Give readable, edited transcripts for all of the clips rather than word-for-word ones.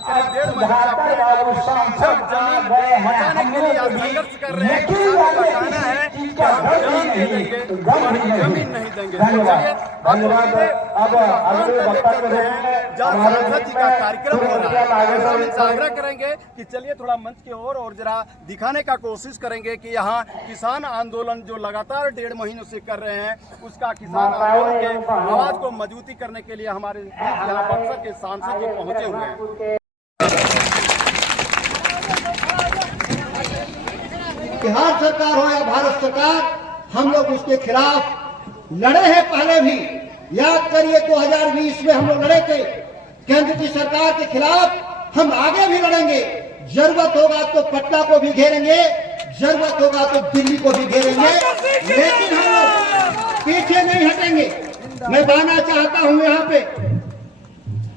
करीब 1.5 महीने जब जमीन बचाने के लिए संघर्ष कर रहे हैं। किसानों का कहना है कि हम जान दे देंगे, हमारी जमीन नहीं देंगे। चलिए अब करते हैं जहाँ सांसद जी का कार्यक्रम हो रहा है, हम इनसे आग्रह करेंगे कि चलिए थोड़ा मंच की ओर और जरा दिखाने का कोशिश करेंगे कि यहाँ किसान आंदोलन जो लगातार 1.5 महीनों से कर रहे हैं, उसका किसान आंदोलन के आवाज को मजबूती करने के लिए हमारे यहाँ बक्सर के सांसद जी पहुंचे हुए हैं। बिहार सरकार हो या भारत सरकार, हम लोग उसके खिलाफ लड़े हैं। पहले भी याद करिए 2020 में हम लोग लड़े थे केंद्र की सरकार के खिलाफ, हम आगे भी लड़ेंगे। जरूरत होगा तो पटना को भी घेरेंगे, जरूरत होगा तो दिल्ली को भी घेरेंगे, लेकिन हम लोग पीछे नहीं हटेंगे। मैं बताना चाहता हूं यहाँ पे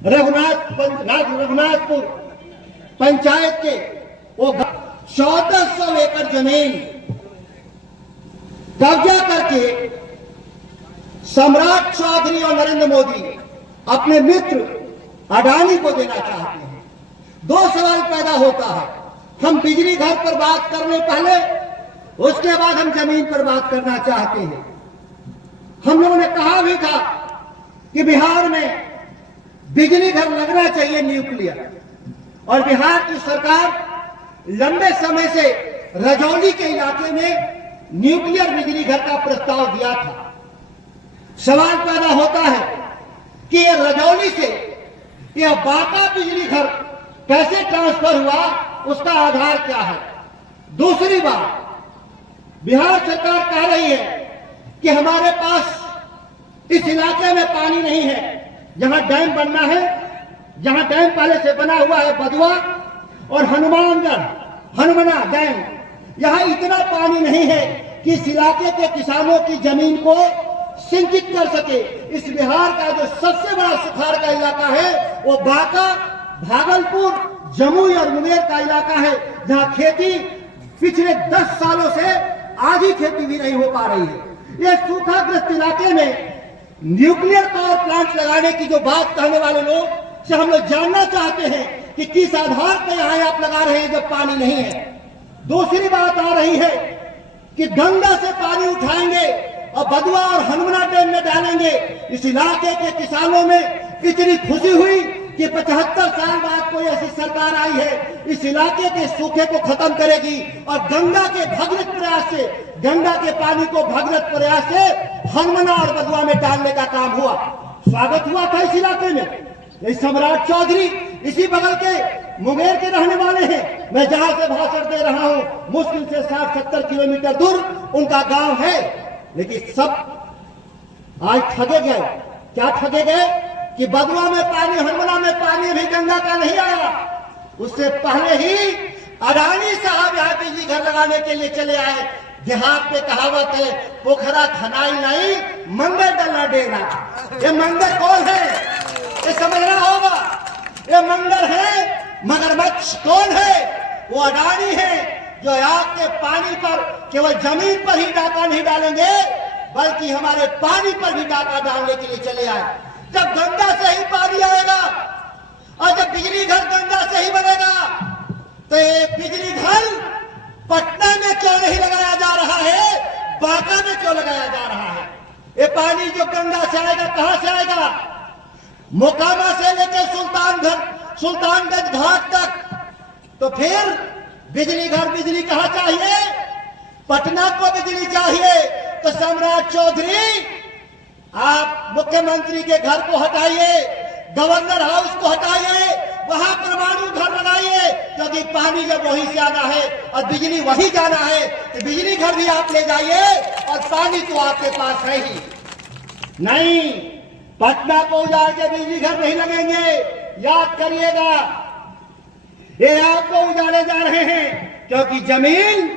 रघुनाथपुर पंचायत के वो 1400 एकड़ जमीन कब्जा करके सम्राट चौधरी और नरेंद्र मोदी अपने मित्र अडानी को देना चाहते हैं। दो सवाल पैदा होता है, हम बिजली घर पर बात करने पहले, उसके बाद हम जमीन पर बात करना चाहते हैं। हम लोगों ने कहा भी था कि बिहार में बिजली घर लगना चाहिए न्यूक्लियर, और बिहार की सरकार लंबे समय से रजौली के इलाके में न्यूक्लियर बिजली घर का प्रस्ताव दिया था। सवाल पैदा होता है कि ये रजौली से यह बाका बिजली घर कैसे ट्रांसफर हुआ, उसका आधार क्या है। दूसरी बात, बिहार सरकार कह रही है कि हमारे पास इस इलाके में पानी नहीं है। जहां डैम बनना है, जहां डैम पहले से बना हुआ है बदुआ और हनुमना डैम, यहां इतना पानी नहीं है कि इस इलाके के किसानों की जमीन को सिंचित कर सके। इस बिहार का जो सबसे बड़ा सुखाड़ का इलाका है वो बांका, भागलपुर, जमुई और मुंगेर का इलाका है, जहां खेती पिछले 10 सालों से आधी खेती भी नहीं हो पा रही है। ये सूखाग्रस्त इलाके में न्यूक्लियर पावर प्लांट लगाने की जो बात कहने वाले लोग से हम लोग जानना चाहते हैं कि किस आधार पर यहाँ आप लगा रहे हैं जब पानी नहीं है। दूसरी बात आ रही है कि गंगा से पानी उठाएंगे और बदुआ और हनुमना डैम में डालेंगे। इस इलाके के किसानों में इतनी खुशी हुई कि 75 साल बाद कोई ऐसी सरकार आई है इस इलाके के सूखे को खत्म करेगी और गंगा के भगीरथ प्रयास से, गंगा के पानी को भगीरथ प्रयास से हनुमना और बदुआ में डालने का काम हुआ। स्वागत हुआ था इस इलाके में। सम्राट चौधरी इसी बगल के मुंगेर के रहने वाले हैं। मैं जहां से भाषण दे रहा हूं मुश्किल से 60-70 किलोमीटर दूर उनका गांव है, लेकिन सब आज ठगे गए। क्या ठगे गए कि बदुआ में पानी, हनुमना में पानी अभी गंगा का नहीं आया। उससे पहले ही अडानी साहब यहाँ बिजली घर लगाने के लिए चले आए। देहात पे कहावत है, पोखरा खनाई नहीं, मंगर डला डेरा। ये मंगर कौन है ये समझना होगा। ये मंगर है, मगरमच्छ कौन है? वो अडानी है, जो आपके पानी पर केवल जमीन पर ही डाका नहीं डालेंगे बल्कि हमारे पानी पर भी डाका डालने के लिए चले आए। जब गंगा से ही पानी आएगा और जब बिजली घर गंगा से ही बनेगा तो ये बिजली घर पटना में क्यों नहीं लगाया जा रहा है, बांका में क्यों लगाया जा रहा है? ये पानी जो गंगा से आएगा कहां से आएगा? मोकामा से लेकर सुल्तानगंज घाट तक। तो फिर बिजली घर, बिजली कहां चाहिए? पटना को बिजली चाहिए। तो सम्राट चौधरी, आप मुख्यमंत्री के घर को हटाइए, गवर्नर हाउस को हटाइए, वहां परमाणु घर लगाइए, क्योंकि पानी जब वहीं से आना है और बिजली वहीं जाना है तो बिजली घर भी आप ले जाइए और पानी तो आपके पास है ही नहीं। पटना को उजाड़ के बिजली घर नहीं लगेंगे, याद करिएगा। ये आपको उजाड़े जा रहे हैं क्योंकि जमीन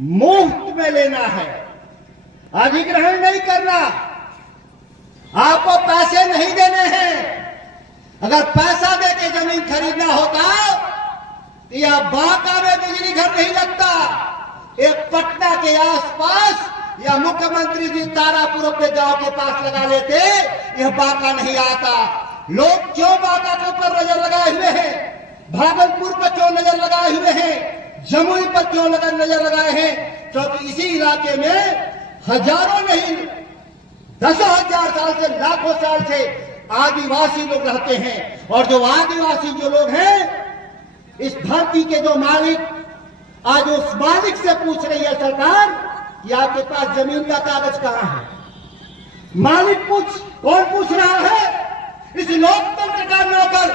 मुफ्त में लेना है, अधिग्रहण नहीं करना। आपको पैसे नहीं देने हैं। अगर पैसा देके जमीन खरीदना होता तो यह बांका में बिजली घर नहीं लगता। एक पटना के आसपास या मुख्यमंत्री जी तारापुर अपने गांव के पास लगा लेते, यह बांका नहीं आता। लोग क्यों बांका के ऊपर नजर लगाए हुए हैं? भागलपुर पर क्यों नजर लगाए हुए हैं, जमुई पर क्यों नजर लगाए हैं? क्योंकि इसी इलाके में हजारों नहीं 10,000 साल से, लाखों साल से आदिवासी लोग रहते हैं। और जो आदिवासी जो लोग हैं, इस धरती के जो मालिक, आज उस मालिक से पूछ रही है सरकार कि आपके पास जमीन का कागज कहां है? मालिक कौन पूछ रहा है? इस लोकतंत्र का नौकर,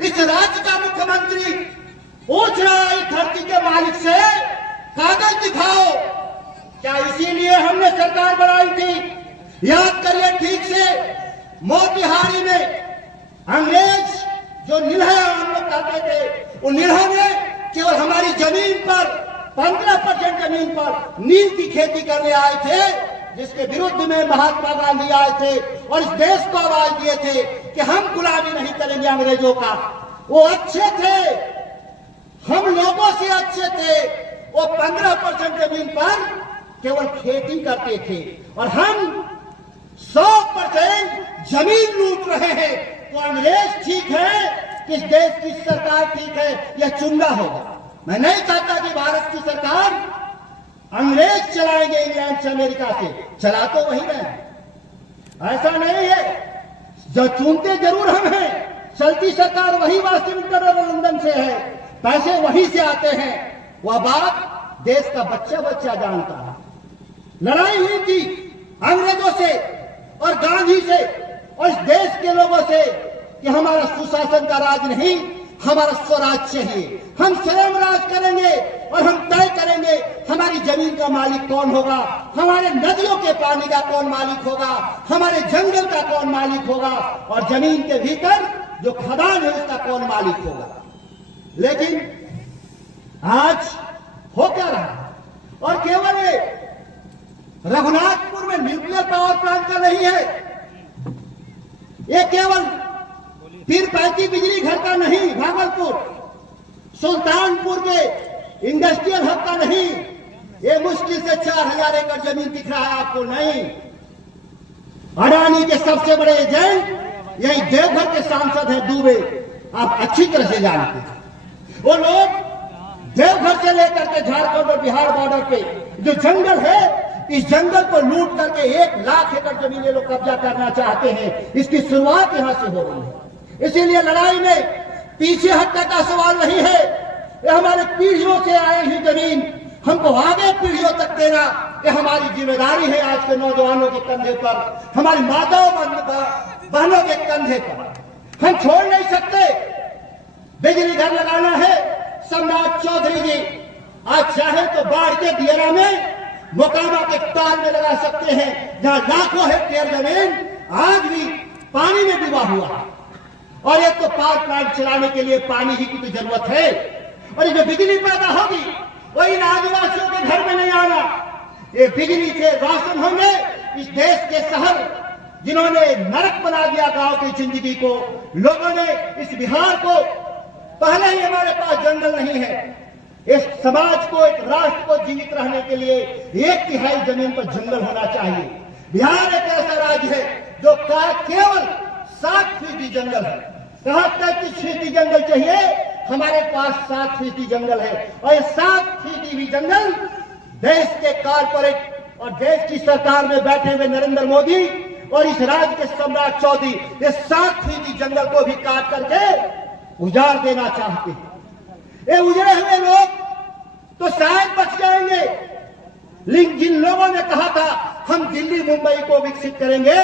इस राज्य का मुख्यमंत्री पूछ रहा है इस धरती के मालिक से, कागज दिखाओ। क्या इसीलिए हमने सरकार बनाई थी? याद करिए ठीक से, मोतिहारी में अंग्रेज जो निलह हम लोग कहते थे, उन निलह ने केवल हमारी जमीन पर 15% जमीन पर नील की खेती करने आए थे, जिसके विरुद्ध में महात्मा गांधी आए थे और इस देश को आवाज दिए थे कि हम गुलामी नहीं करेंगे अंग्रेजों का। वो अच्छे थे, हम लोगों से अच्छे थे। वो 15% जमीन पर केवल खेती करते थे और हम 100% जमीन लूट रहे हैं। तो अंग्रेज ठीक है, किस देश की सरकार ठीक है, यह चुनना होगा। मैं नहीं चाहता कि भारत की सरकार अंग्रेज चलाएंगे इंग्लैंड से, अमेरिका से, चला तो वही रहे, ऐसा नहीं है। जो चुनते जरूर हम हैं, चलती सरकार वही वाशिंगटन और लंदन से है, पैसे वहीं से आते हैं। वह बात देश का बच्चा बच्चा जानता है। लड़ाई हुई थी अंग्रेजों से और गांधी से और इस देश के लोगों से कि हमारा सुशासन का राज नहीं, हमारा स्वराज चाहिए, हम स्वयं राज करेंगे और हम तय करेंगे हमारी जमीन का मालिक कौन होगा, हमारे नदियों के पानी का कौन मालिक होगा, हमारे जंगल का कौन मालिक होगा और जमीन के भीतर जो खदान है उसका कौन मालिक होगा। लेकिन आज हो क्या रहा? और केवल रघुनाथपुर में न्यूक्लियर पावर प्लांट का नहीं है, ये केवल पीरपैंती बिजली घर का नहीं, भागलपुर सुल्तानपुर के इंडस्ट्रियल हब का नहीं, ये मुश्किल से 4,000 एकड़ जमीन दिख रहा है आपको नहीं। अडानी के सबसे बड़े एजेंट यही देवघर के सांसद है दुबे, आप अच्छी तरह से जानते हैं। वो लोग देवघर से लेकर के झारखंड और बिहार बॉर्डर पे जो जंगल है, इस जंगल को लूट करके 1 लाख एकड़ जमीन ये लोग कब्जा करना चाहते हैं। इसकी शुरुआत यहां से हो रही है। इसीलिए लड़ाई में पीछे हटने का सवाल नहीं है। ये हमारे पीढ़ियों से आई हुई जमीन हमको आगे पीढ़ियों तक देना, ये हमारी जिम्मेदारी है। आज के नौजवानों के कंधे पर, हमारी माताओं बहनों के कंधे पर हम छोड़ नहीं सकते। बिजली घर लगाना है, सम्राट चौधरी जी आज चाहे तो बाढ़ के दियरा में, मोकामा के ताल में लगा सकते हैं, जहां लाखों हेक्टेयर जमीन आज भी पानी में डूबा हुआ है। और एक तो पावर प्लांट चलाने के लिए पानी की तो जरूरत है, और ये जो बिजली पैदा होगी वही आदिवासियों के घर में नहीं आना। ये बिजली से रोशन होंगे इस देश के शहर, जिन्होंने नरक बना दिया गांव की जिंदगी को। लोगों ने इस बिहार को, पहले ही हमारे पास जंगल नहीं है, इस समाज को, एक राष्ट्र को जीवित रहने के लिए 1/3 जमीन पर जंगल होना चाहिए। बिहार एक ऐसा राज्य है जो केवल 7% जंगल है। 33% जंगल चाहिए, हमारे पास 7% जंगल है। और ये 7% भी जंगल देश के कारपोरेट और देश की सरकार में बैठे हुए नरेंद्र मोदी और इस राज्य के सम्राट चौधरी, ये 7% जंगल को भी काट करके उजाड़ देना चाहते हैं। ये उजड़े हुए लोग तो शायद बच जाएंगे, लेकिन जिन लोगों ने कहा था हम दिल्ली मुंबई को विकसित करेंगे,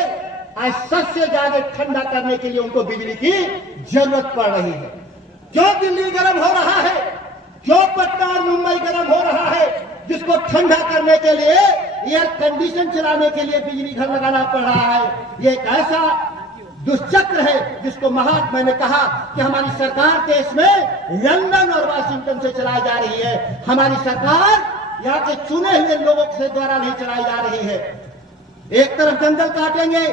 आज सबसे ज्यादा ठंडा करने के लिए उनको बिजली की जरूरत पड़ रही है। क्यों दिल्ली गर्म हो रहा है, क्यों पटना और मुंबई गर्म हो रहा है, जिसको ठंडा करने के लिए एयर कंडीशन चलाने के लिए बिजली घर लगाना पड़ रहा है। ये एक ऐसा दुष्चक्र है जिसको मैंने कहा कि हमारी सरकार देश में लंदन और वाशिंगटन से चलाई जा रही है। हमारी सरकार यहाँ के चुने हुए लोगों से द्वारा नहीं चलाई जा रही है। एक तरफ जंगल काटेंगे,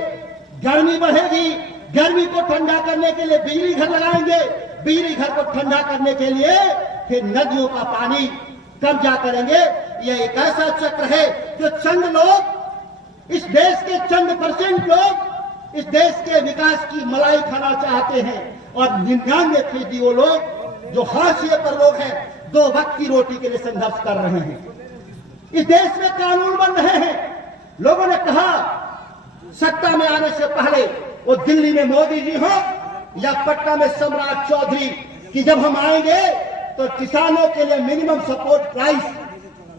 गर्मी बढ़ेगी, गर्मी को ठंडा करने के लिए बिजली घर लगाएंगे, बिजली घर को ठंडा करने के लिए फिर नदियों का पानी कब्जा करेंगे। यह एक ऐसा चक्र है जो चंद लोग, इस देश के चंद % लोग इस देश के विकास की मलाई खाना चाहते हैं और 99% वो लोग जो हाशिए पर लोग हैं, 2 वक्त की रोटी के लिए संघर्ष कर रहे हैं। इस देश में कानून बन रहे हैं। लोगों ने कहा सत्ता में आने से पहले वो दिल्ली में मोदी जी हो या पटना में सम्राट चौधरी कि जब हम आएंगे तो किसानों के लिए मिनिमम सपोर्ट प्राइस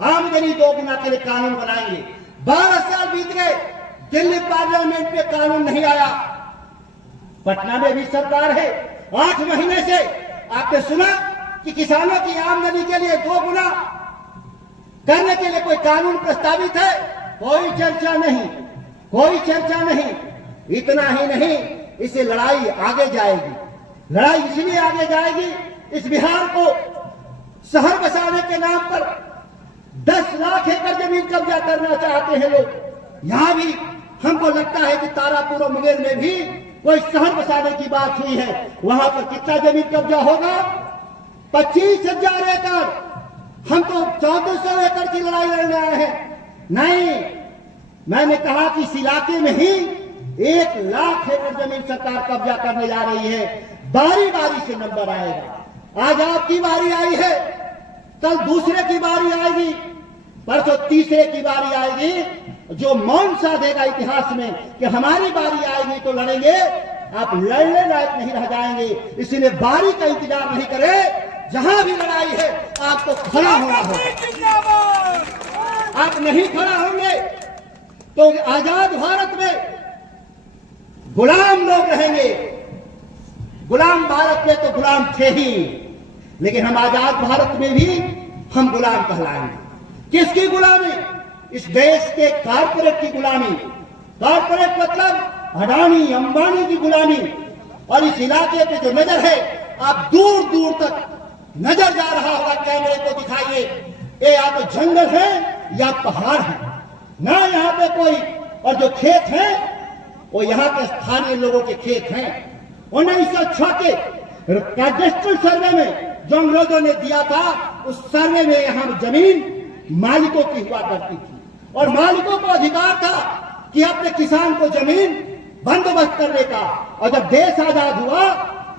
आमदनी 2 गुना के लिए कानून बनाएंगे। 12 साल बीत गए, दिल्ली पार्लियामेंट में कानून नहीं आया। पटना में भी सरकार है, 8 महीने से आपने सुना कि किसानों की आमदनी के लिए 2 गुना करने के लिए कोई कानून प्रस्तावित है? कोई चर्चा नहीं, कोई चर्चा नहीं। इतना ही नहीं, इससे लड़ाई आगे जाएगी। लड़ाई इसलिए आगे जाएगी, इस बिहार को शहर बसाने के नाम पर 10 लाख एकड़ जमीन कब्जा करना चाहते हैं लोग। यहां भी हमको लगता है कि तारापुर और मुंगेर में भी कोई शहर बसाने की बात हुई है। वहां पर कितना जमीन कब्जा होगा? 25,000 एकड़। हम तो 1400 एकड़ की लड़ाई लड़ने आए हैं। नहीं, मैंने कहा कि इस इलाके में ही 1 लाख एकड़ जमीन सरकार कब्जा करने जा रही है। बारी बारी से नंबर आएगा। आज आपकी बारी आई है, कल दूसरे की बारी आएगी, परसों तीसरे की बारी आएगी। जो मौन साधेगा इतिहास में कि हमारी बारी आएगी तो लड़ेंगे, आप लड़ने लायक नहीं रह जाएंगे। इसलिए बारी का इंतजार नहीं करें। जहां भी लड़ाई है आपको खड़ा होना होगा। आप नहीं खड़ा होंगे तो आजाद भारत में गुलाम लोग रहेंगे। गुलाम भारत में तो गुलाम थे ही, लेकिन हम आजाद भारत में भी हम गुलाम कहलाएंगे। किसकी गुलामी? इस देश के कारपोरेट की गुलामी। कारपोरेट मतलब अडानी अंबानी की गुलामी। और इस इलाके पे जो नजर है, आप दूर दूर तक नजर जा रहा होगा, कैमरे को दिखाइए, ये या तो जंगल है या पहाड़ है, ना यहाँ पे कोई। और जो खेत हैं वो यहाँ के स्थानीय लोगों के खेत हैं। 1906 के कैडेस्ट्रल सर्वे में जो अंग्रेजों ने दिया था, उस सर्वे में यहाँ जमीन मालिकों की हुआ करती थी और मालिकों को अधिकार था कि अपने किसान को जमीन बंदोबस्त करने का। और जब देश आजाद हुआ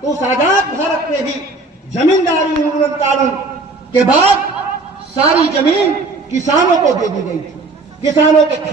तो उस आजाद भारत में भी जमींदारी उन्मूलन कानून के बाद सारी जमीन किसानों को दे दी गई थी। किसानों के